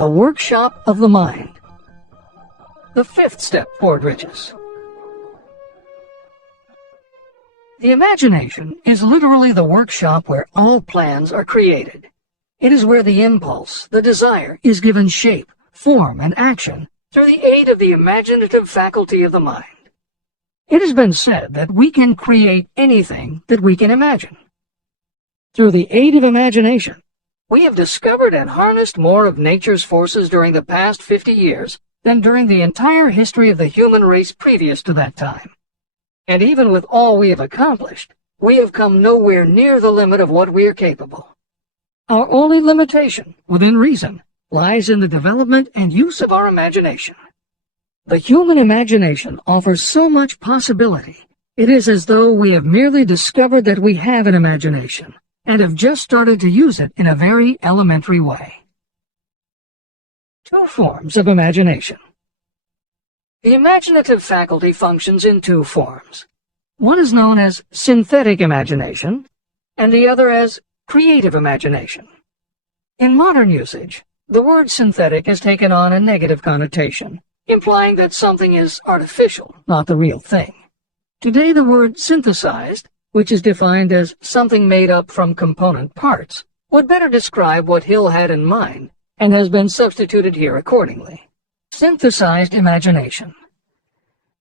the workshop of the mind. The fifth step toward riches. The imagination is literally the workshop where all plans are created. It is where the impulse, the desire, is given shape, form, and action through the aid of the imaginative faculty of the mind. It has been said that we can create anything that we can imagine. Through the aid of imagination, we have discovered and harnessed more of nature's forces during the past 50 years than during the entire history of the human race previous to that time. And even with all we have accomplished, we have come nowhere near the limit of what we are capable. Our only limitation, within reason, lies in the development and use of our imagination. The human imagination offers so much possibility. It is as though we have merely discovered that we have an imagination, and have just started to use it in a very elementary way. Two forms of imagination. The imaginative faculty functions in two forms. One is known as synthetic imagination, and the other as creative imagination. In modern usage, the word synthetic has taken on a negative connotation, implying that something is artificial, not the real thing. Today, the word synthesized, which is defined as something made up from component parts, would better describe what Hill had in mind, and has been substituted here accordingly. Synthesized imagination.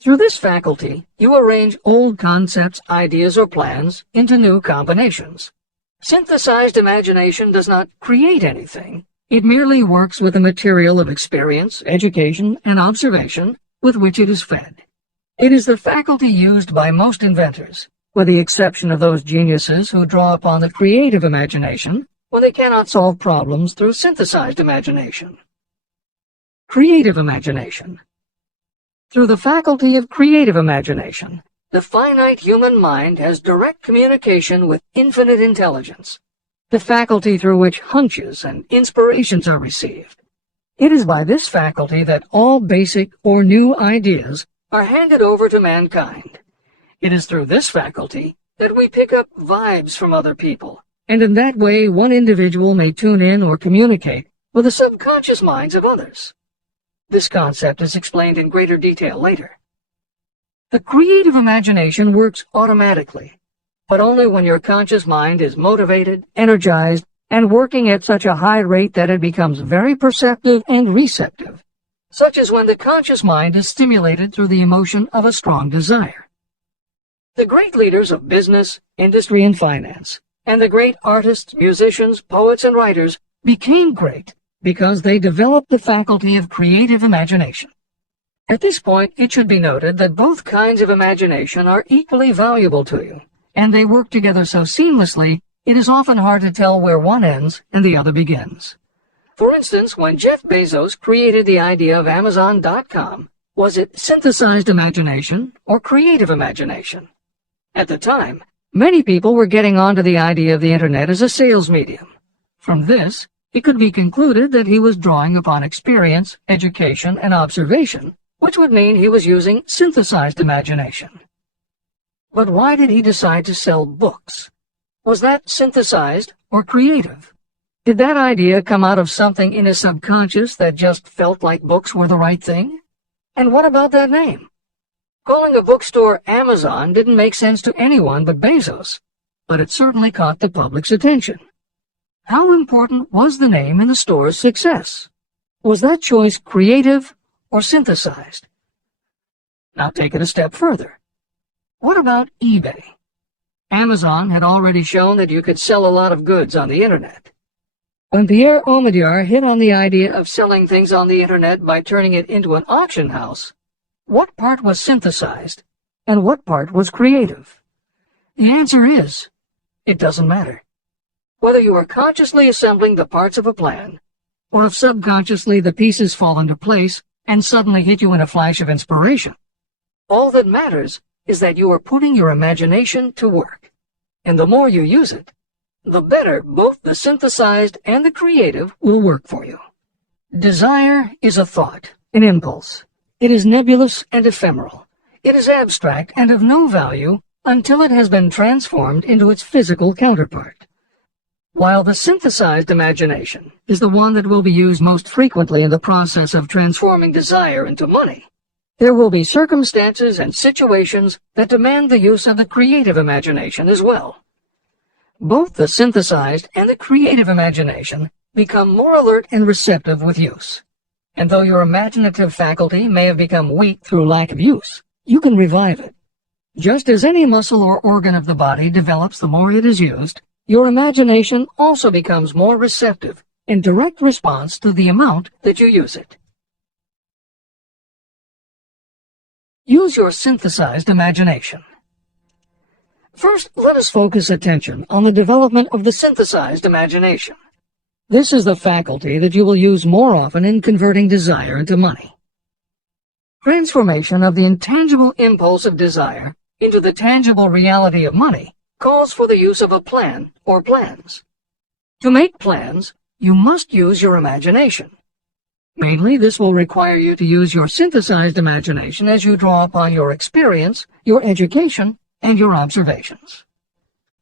Through this faculty, you arrange old concepts, ideas, or plans into new combinations. Synthesized imagination does not create anything. It merely works with the material of experience, education, and observation with which it is fed. It is the faculty used by most inventors, with the exception of those geniuses who draw upon the creative imagination when they cannot solve problems through synthesized imagination. Creative imagination. Through the faculty of creative imagination, the finite human mind has direct communication with infinite intelligence, the faculty through which hunches and inspirations are received. It is by this faculty that all basic or new ideas are handed over to mankind. It is through this faculty that we pick up vibes from other people, and in that way one individual may tune in or communicate with the subconscious minds of others. This concept is explained in greater detail later. The creative imagination works automatically, but only when your conscious mind is motivated, energized, and working at such a high rate that it becomes very perceptive and receptive, such as when the conscious mind is stimulated through the emotion of a strong desire. The great leaders of business, industry, and finance, and the great artists, musicians, poets, and writers became great because they developed the faculty of creative imagination. At this point, it should be noted that both kinds of imagination are equally valuable to you, and they work together so seamlessly, it is often hard to tell where one ends and the other begins. For instance, when Jeff Bezos created the idea of Amazon.com, was it synthesized imagination or creative imagination? At the time, many people were getting onto the idea of the Internet as a sales medium. From this, it could be concluded that he was drawing upon experience, education, and observation, which would mean he was using synthesized imagination. But why did he decide to sell books? Was that synthesized or creative? Did that idea come out of something in his subconscious that just felt like books were the right thing? And what about that name? Calling a bookstore Amazon didn't make sense to anyone but Bezos, but it certainly caught the public's attention. How important was the name in the store's success? Was that choice creative or synthesized? Now take it a step further. What about eBay? Amazon had already shown that you could sell a lot of goods on the Internet. When Pierre Omidyar hit on the idea of selling things on the Internet by turning it into an auction house, what part was synthesized and what part was creative? The answer is, it doesn't matter. Whether you are consciously assembling the parts of a plan, or if subconsciously the pieces fall into place and suddenly hit you in a flash of inspiration, all that matters is that you are putting your imagination to work. And the more you use it, the better both the synthesized and the creative will work for you. Desire is a thought, an impulse. It is nebulous and ephemeral. It is abstract and of no value until it has been transformed into its physical counterpart. while the synthesized imagination is the one that will be used most frequently in the process of transforming desire into money. There will be circumstances and situations that demand the use of the creative imagination as well. Both the synthesized and the creative imagination become more alert and receptive with use. And though your imaginative faculty may have become weak through lack of use, you can revive it. Just as any muscle or organ of the body develops the more it is used, your imagination also becomes more receptive in direct response to the amount that you use it. Use your synthesized imagination. First, let us focus attention on the development of the synthesized imagination. This is the faculty that you will use more often in converting desire into money. Transformation of the intangible impulse of desire into the tangible reality of money calls for the use of a plan or plans. To make plans, you must use your imagination. Mainly, this will require you to use your synthesized imagination as you draw upon your experience, your education, and your observations.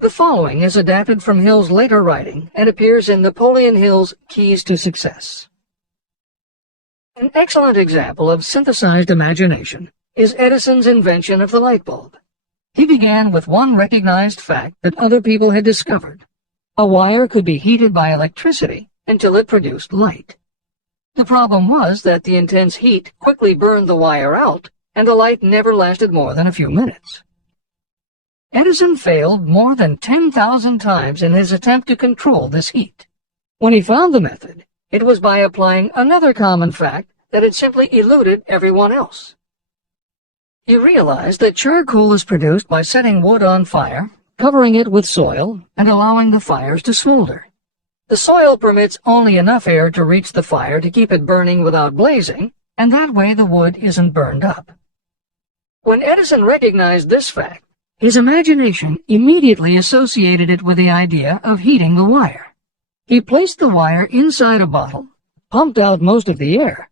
The following is adapted from Hill's later writing and appears in Napoleon Hill's Keys to Success. An excellent example of synthesized imagination is Edison's invention of the light bulb. He began with one recognized fact that other people had discovered. A wire could be heated by electricity until it produced light. The problem was that the intense heat quickly burned the wire out, and the light never lasted more than a few minutes. Edison failed more than 10,000 times in his attempt to control this heat. When he found the method, it was by applying another common fact that had simply eluded everyone else. He realized that charcoal is produced by setting wood on fire, covering it with soil, and allowing the fires to smolder. The soil permits only enough air to reach the fire to keep it burning without blazing, and that way the wood isn't burned up. When Edison recognized this fact, his imagination immediately associated it with the idea of heating the wire. He placed the wire inside a bottle, pumped out most of the air,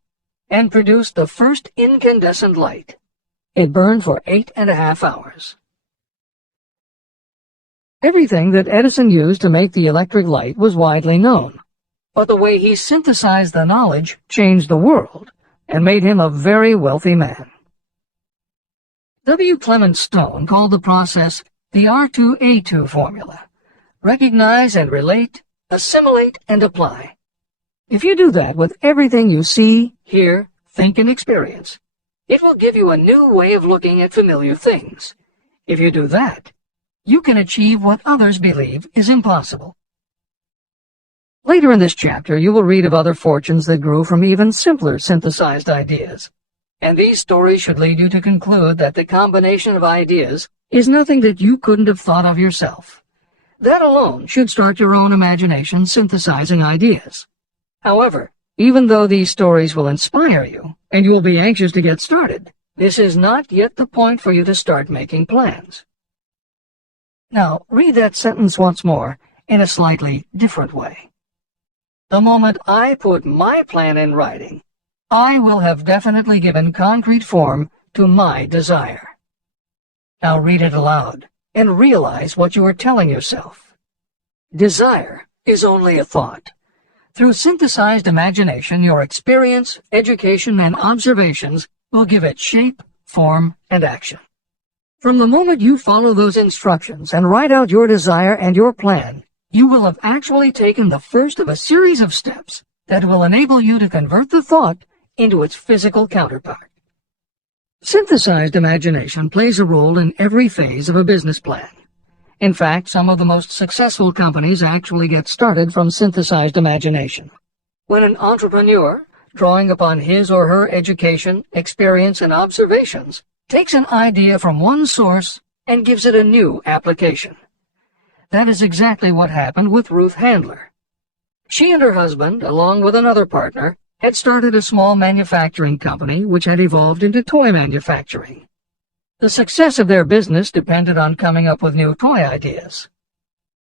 and produced the first incandescent light. It burned for 8.5 hours. Everything that Edison used to make the electric light was widely known, but the way he synthesized the knowledge changed the world and made him a very wealthy man. W. Clement Stone called the process the R2A2 formula. Recognize and relate, assimilate and apply. If you do that with everything you see, hear, think, and experience, it will give you a new way of looking at familiar things. If you do that, you can achieve what others believe is impossible. Later in this chapter, you will read of other fortunes that grew from even simpler synthesized ideas. And these stories should lead you to conclude that the combination of ideas is nothing that you couldn't have thought of yourself. That alone should start your own imagination synthesizing ideas. However, even though these stories will inspire you, and you will be anxious to get started, this is not yet the point for you to start making plans. Now, read that sentence once more in a slightly different way. The moment I put my plan in writing, I will have definitely given concrete form to my desire. Now read it aloud and realize what you are telling yourself. Desire is only a thought. Through synthesized imagination, your experience, education, and observations will give it shape, form, and action. From the moment you follow those instructions and write out your desire and your plan, you will have actually taken the first of a series of steps that will enable you to convert the thought into its physical counterpart. Synthesized imagination plays a role in every phase of a business plan. In fact, some of the most successful companies actually get started from synthesized imagination. When an entrepreneur, drawing upon his or her education, experience, and observations, takes an idea from one source and gives it a new application. That is exactly what happened with Ruth Handler. She and her husband, along with another partner, had started a small manufacturing company which had evolved into toy manufacturing. The success of their business depended on coming up with new toy ideas.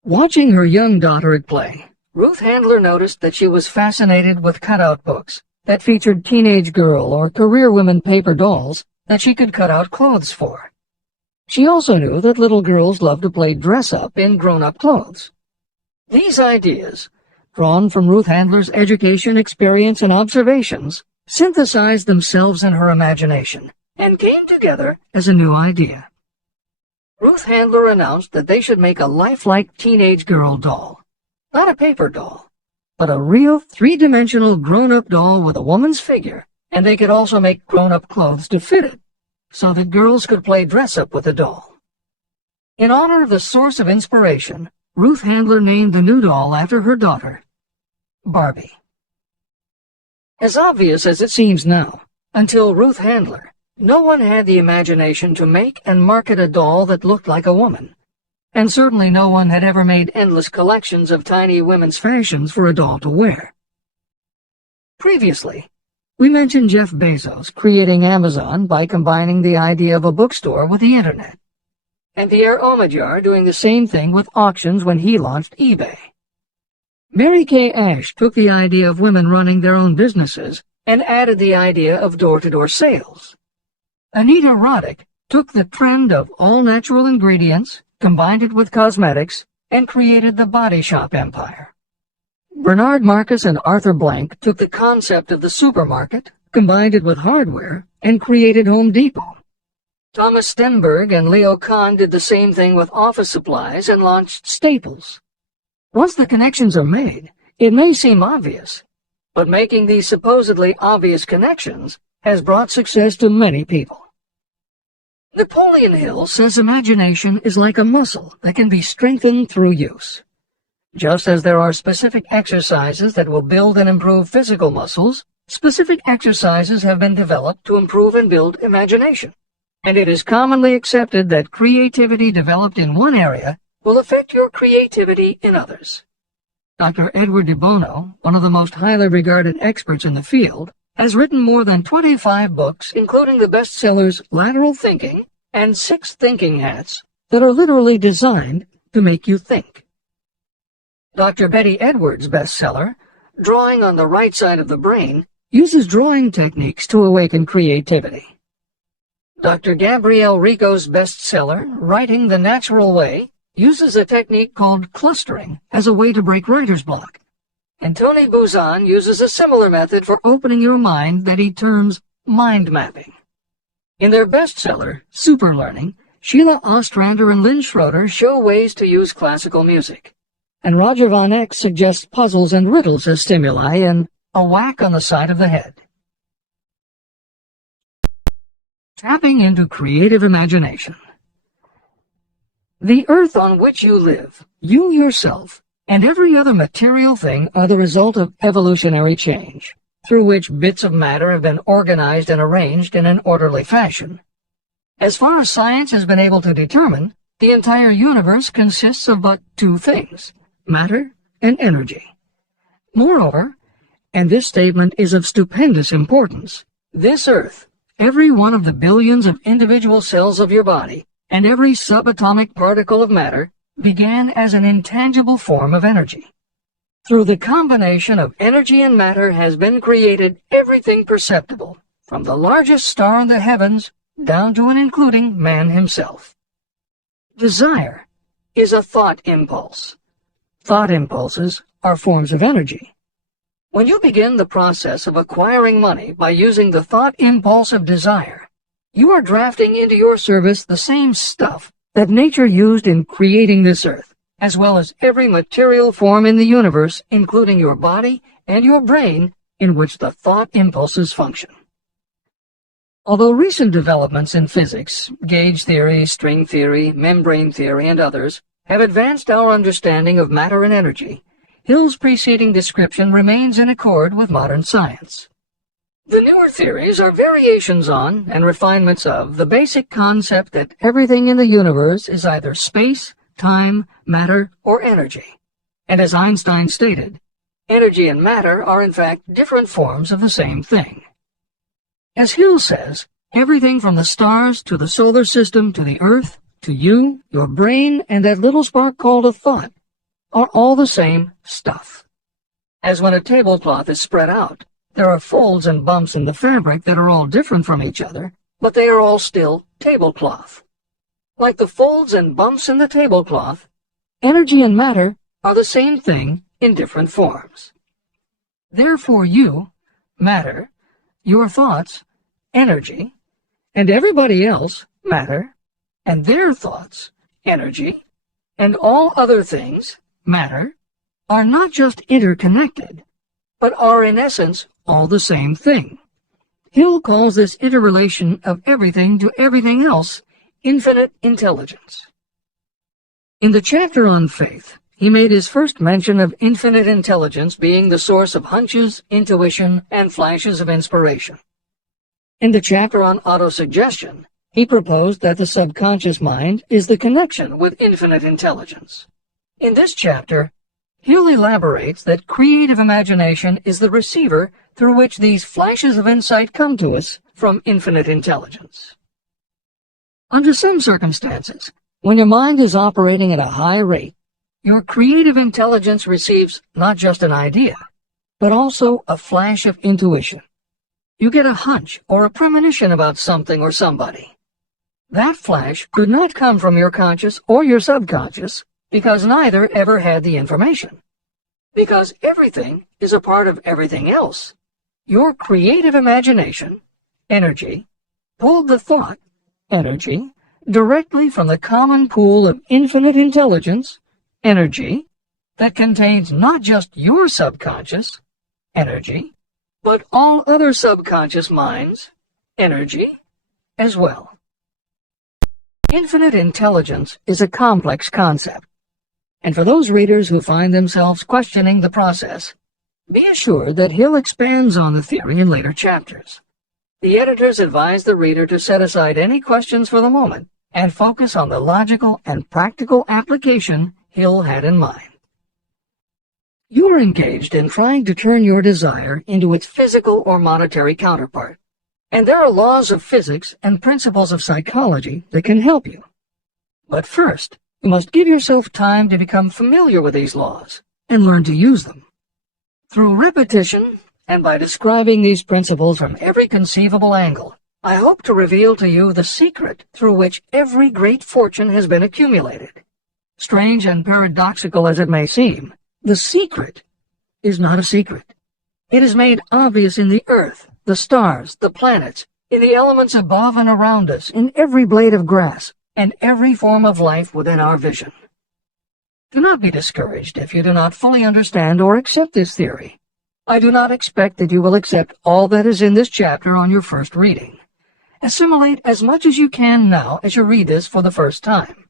Watching her young daughter at play, Ruth Handler noticed that she was fascinated with cutout books that featured teenage girl or career women paper dolls that she could cut out clothes for. She also knew that little girls loved to play dress-up in grown-up clothes. These ideas, drawn from Ruth Handler's education, experience, and observations, synthesized themselves in her imagination and came together as a new idea. Ruth Handler announced that they should make a lifelike teenage girl doll. Not a paper doll, but a real three-dimensional grown-up doll with a woman's figure, and they could also make grown-up clothes to fit it, so that girls could play dress-up with the doll. In honor of the source of inspiration, Ruth Handler named the new doll after her daughter, Barbie. As obvious as it seems now, until Ruth Handler, no one had the imagination to make and market a doll that looked like a woman, and certainly no one had ever made endless collections of tiny women's fashions for a doll to wear. Previously, we mentioned Jeff Bezos creating Amazon by combining the idea of a bookstore with the internet, and Pierre Omidyar doing the same thing with auctions when he launched eBay. Mary Kay Ash took the idea of women running their own businesses and added the idea of door-to-door sales. Anita Roddick took the trend of all-natural ingredients, combined it with cosmetics, and created the body shop empire. Bernard Marcus and Arthur Blank took the concept of the supermarket, combined it with hardware, and created Home Depot. Thomas Stenberg and Leo Kahn did the same thing with office supplies and launched Staples. Once the connections are made, it may seem obvious, but making these supposedly obvious connections has brought success to many people. Napoleon Hill says imagination is like a muscle that can be strengthened through use. Just as there are specific exercises that will build and improve physical muscles, specific exercises have been developed to improve and build imagination. And it is commonly accepted that creativity developed in one area will affect your creativity in others. Dr. Edward de Bono, one of the most highly regarded experts in the field, has written more than 25 books, including the bestsellers Lateral Thinking and 6 Thinking Hats, that are literally designed to make you think. Dr. Betty Edwards' bestseller, Drawing on the Right Side of the Brain, uses drawing techniques to awaken creativity. Dr. Gabrielle Rico's bestseller, Writing the Natural Way, uses a technique called clustering as a way to break writer's block. And Tony Buzan uses a similar method for opening your mind that he terms mind mapping. In their bestseller, Super Learning, Sheila Ostrander and Lynn Schroeder show ways to use classical music. And Roger Von Eck suggests puzzles and riddles as stimuli in A Whack on the Side of the Head. Tapping into creative imagination. The earth on which you live, you yourself, and every other material thing are the result of evolutionary change, through which bits of matter have been organized and arranged in an orderly fashion. As far as science has been able to determine, the entire universe consists of but 2 things, matter and energy. Moreover, and this statement is of stupendous importance, this earth, every one of the billions of individual cells of your body, and every subatomic particle of matter began as an intangible form of energy. Through the combination of energy and matter has been created everything perceptible, from the largest star in the heavens down to and including man himself. Desire is a thought impulse. Thought impulses are forms of energy. When you begin the process of acquiring money by using the thought impulse of desire, you are drafting into your service the same stuff that nature used in creating this earth, as well as every material form in the universe, including your body and your brain, in which the thought impulses function. Although recent developments in physics, gauge theory, string theory, membrane theory, and others, have advanced our understanding of matter and energy, Hill's preceding description remains in accord with modern science. The newer theories are variations on and refinements of the basic concept that everything in the universe is either space, time, matter, or energy. And as Einstein stated, energy and matter are in fact different forms of the same thing. As Hill says, everything from the stars to the solar system to the earth, to you, your brain, and that little spark called a thought, are all the same stuff. As when a tablecloth is spread out, there are folds and bumps in the fabric that are all different from each other, but they are all still tablecloth. Like the folds and bumps in the tablecloth, energy and matter are the same thing in different forms. Therefore you, matter, your thoughts, energy, and everybody else, matter, and their thoughts, energy, and all other things, matter, are not just interconnected, but are in essence all the same thing. Hill calls this interrelation of everything to everything else infinite intelligence. In the chapter on faith, he made his first mention of infinite intelligence being the source of hunches, intuition, and flashes of inspiration. In the chapter on autosuggestion, he proposed that the subconscious mind is the connection with infinite intelligence. In this chapter, Hill elaborates that creative imagination is the receiver through which these flashes of insight come to us from infinite intelligence. Under some circumstances, when your mind is operating at a high rate, your creative intelligence receives not just an idea, but also a flash of intuition. You get a hunch or a premonition about something or somebody. That flash could not come from your conscious or your subconscious because neither ever had the information. Because everything is a part of everything else, your creative imagination, energy, pulled the thought, energy, directly from the common pool of infinite intelligence, energy, that contains not just your subconscious, energy, but all other subconscious minds, energy, as well. Infinite intelligence is a complex concept, and for those readers who find themselves questioning the process, be assured that Hill expands on the theory in later chapters. The editors advise the reader to set aside any questions for the moment and focus on the logical and practical application Hill had in mind. You are engaged in trying to turn your desire into its physical or monetary counterpart, and there are laws of physics and principles of psychology that can help you. But first, you must give yourself time to become familiar with these laws and learn to use them. Through repetition, and by describing these principles from every conceivable angle, I hope to reveal to you the secret through which every great fortune has been accumulated. Strange and paradoxical as it may seem, the secret is not a secret. It is made obvious in the earth, the stars, the planets, in the elements above and around us, in every blade of grass, and every form of life within our vision. Do not be discouraged if you do not fully understand or accept this theory. I do not expect that you will accept all that is in this chapter on your first reading. Assimilate as much as you can now as you read this for the first time.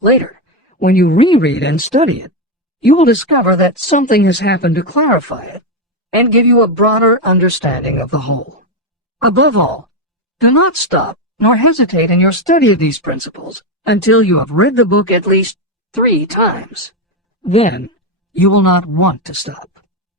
Later, when you reread and study it, you will discover that something has happened to clarify it and give you a broader understanding of the whole. Above all, do not stop nor hesitate in your study of these principles until you have read the book at least 3 times. Then you will not want to stop.